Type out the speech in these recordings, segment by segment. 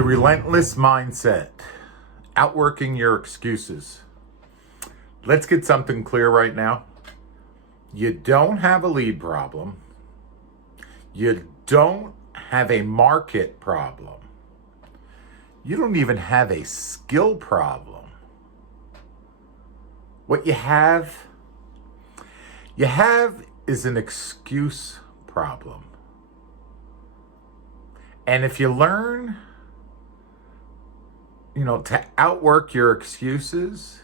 The relentless mindset, outworking your excuses. Let's get something clear right now. You don't have a lead problem. You don't have a market problem. You don't even have a skill problem. What you have is an excuse problem. And if you learn, to outwork your excuses,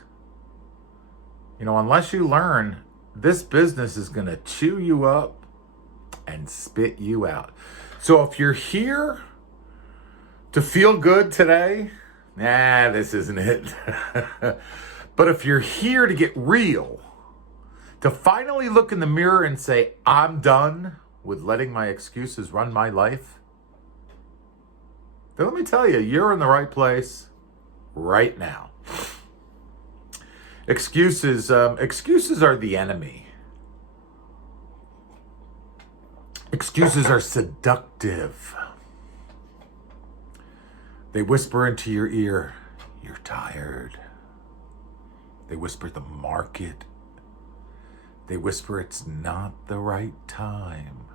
unless you learn, this business is going to chew you up and spit you out. So if you're here to feel good today, this isn't it. But if you're here to get real, to finally look in the mirror and say, I'm done with letting my excuses run my life, then let me tell you, you're in the right place right now. Excuses are the enemy. Excuses are seductive. They whisper into your ear, you're tired. They whisper the market. They whisper it's not the right time.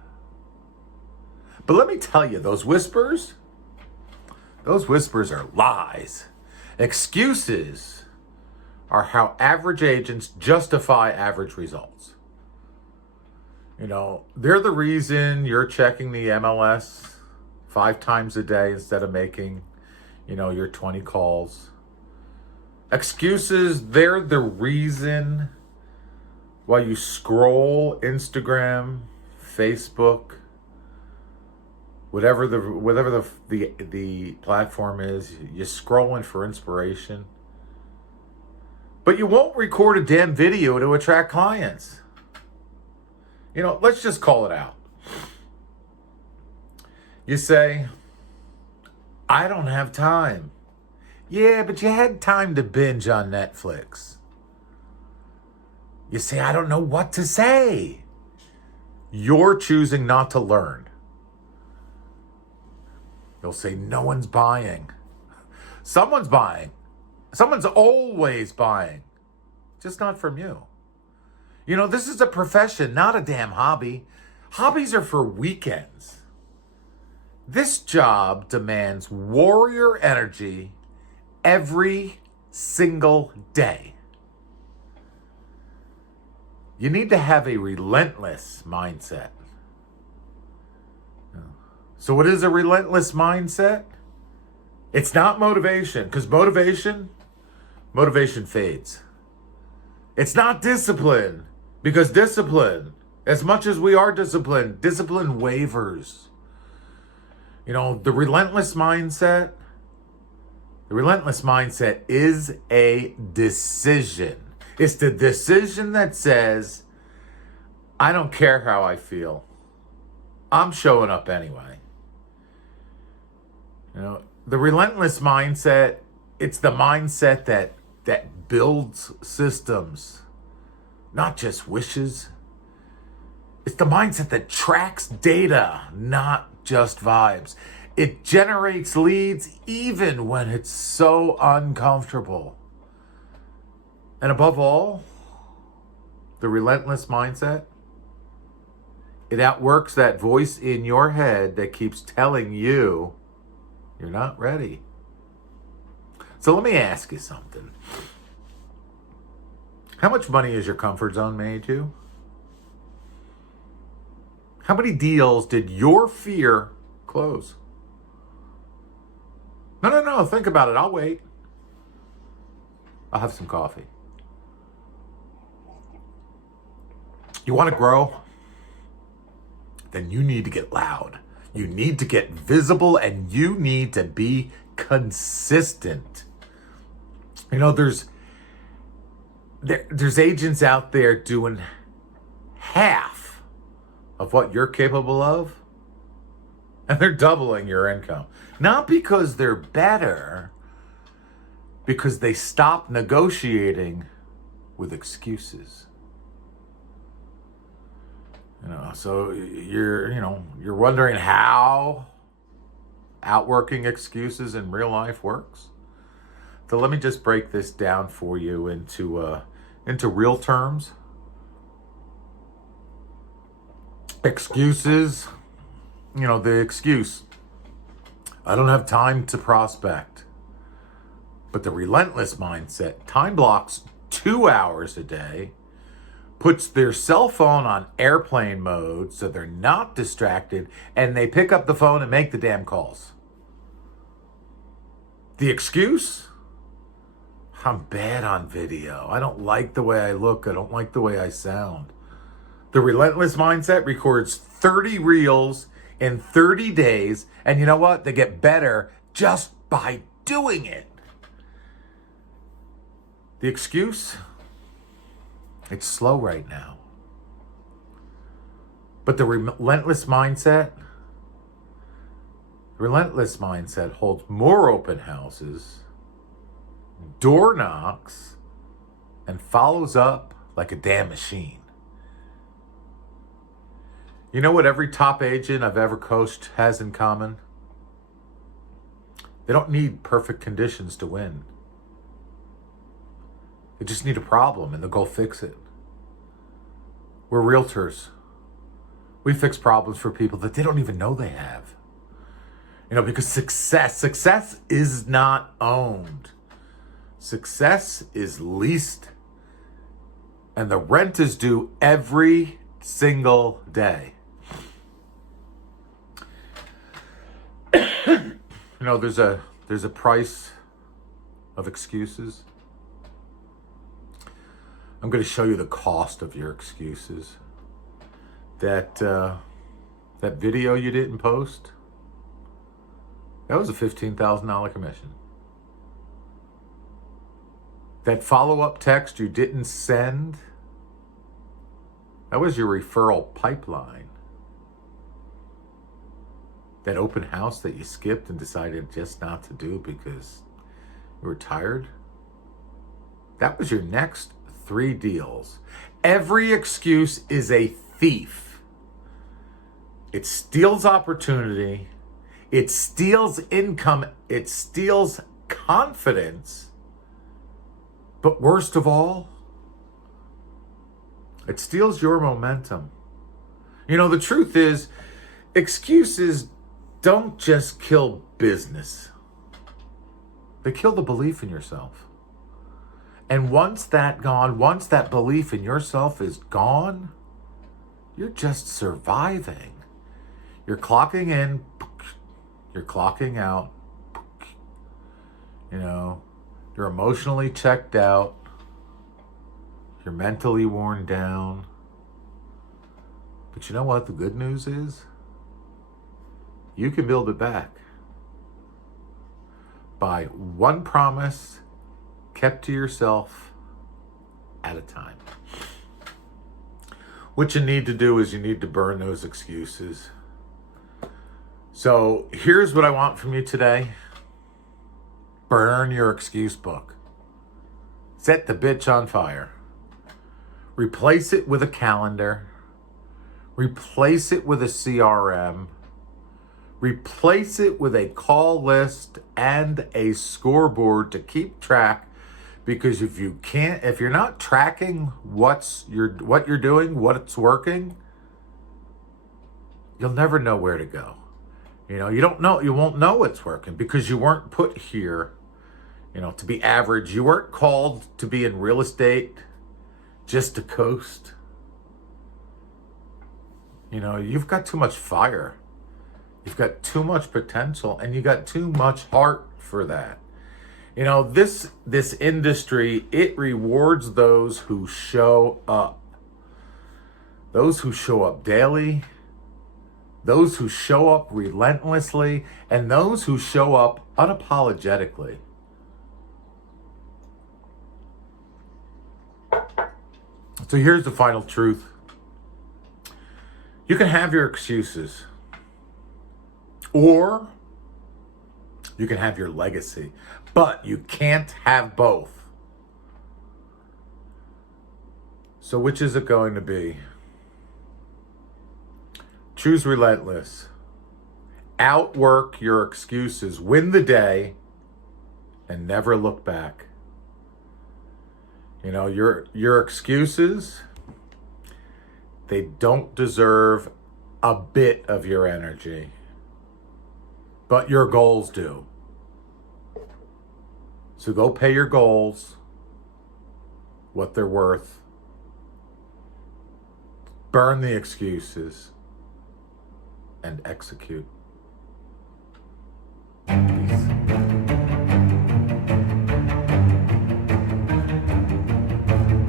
But let me tell you, those whispers are lies. Excuses are how average agents justify average results. They're the reason you're checking the MLS 5 times a day instead of making, your 20 calls. Excuses, they're the reason why you scroll Instagram, Facebook, whatever the platform is, you're scrolling for inspiration. But you won't record a damn video to attract clients. Let's just call it out. You say, I don't have time. Yeah, but you had time to binge on Netflix. You say, I don't know what to say. You're choosing not to learn. You'll say, no one's buying. Someone's buying. Someone's always buying. Just not from you. This is a profession, not a damn hobby. Hobbies are for weekends. This job demands warrior energy every single day. You need to have a relentless mindset. So what is a relentless mindset? It's not motivation, because motivation fades. It's not discipline, because discipline, as much as we are disciplined, discipline wavers. The relentless mindset is a decision. It's the decision that says, I don't care how I feel. I'm showing up anyway. The relentless mindset, it's the mindset that builds systems, not just wishes. It's the mindset that tracks data, not just vibes. It generates leads even when it's so uncomfortable. And above all, the relentless mindset, it outworks that voice in your head that keeps telling you you're not ready. So let me ask you something. How much money has your comfort zone made you? How many deals did your fear close? No, think about it. I'll wait. I'll have some coffee. You want to grow? Then you need to get loud. You need to get visible, and you need to be consistent. There's agents out there doing half of what you're capable of, and they're doubling your income. Not because they're better, because they stopped negotiating with excuses. So you're wondering how outworking excuses in real life works. So let me just break this down for you into real terms. Excuses, the excuse, I don't have time to prospect. But the relentless mindset time blocks 2 hours a day, puts their cell phone on airplane mode so they're not distracted, and they pick up the phone and make the damn calls. The excuse? I'm bad on video. I don't like the way I look. I don't like the way I sound. The relentless mindset records 30 reels in 30 days, and you know what? They get better just by doing it. The excuse? It's slow right now. But the relentless mindset holds more open houses, door knocks, and follows up like a damn machine. You know what every top agent I've ever coached has in common? They don't need perfect conditions to win. They just need a problem and they'll go fix it. We're realtors. We fix problems for people that they don't even know they have. Because success is not owned. Success is leased. And the rent is due every single day. There's a price of excuses. I'm going to show you the cost of your excuses. That video you didn't post, that was a $15,000 commission. That follow-up text you didn't send, that was your referral pipeline. That open house that you skipped and decided just not to do because you were tired, that was your next 3 deals. Every excuse is a thief. It steals opportunity. It steals income. It steals confidence. But worst of all, it steals your momentum. The truth is, excuses don't just kill business. They kill the belief in yourself. And once that belief in yourself is gone, you're just surviving. You're clocking in, you're clocking out. You're emotionally checked out. You're mentally worn down. But you know what the good news is? You can build it back by one promise kept to yourself at a time. What you need to do is you need to burn those excuses. So here's what I want from you today. Burn your excuse book. Set the bitch on fire. Replace it with a calendar. Replace it with a CRM. Replace it with a call list and a scoreboard to keep track. Because if you're not tracking what you're doing, what's working, you'll never know where to go. You won't know what's working because you weren't put here, to be average. You weren't called to be in real estate just to coast. You've got too much fire. You've got too much potential and you got too much heart for that. This industry, it rewards those who show up. Those who show up daily, those who show up relentlessly, and those who show up unapologetically. So here's the final truth. You can have your excuses, or you can have your legacy, but you can't have both. So which is it going to be? Choose relentless. Outwork your excuses. Win the day and never look back. You know, your excuses, they don't deserve a bit of your energy, but your goals do. So go pay your goals what they're worth. Burn the excuses and execute.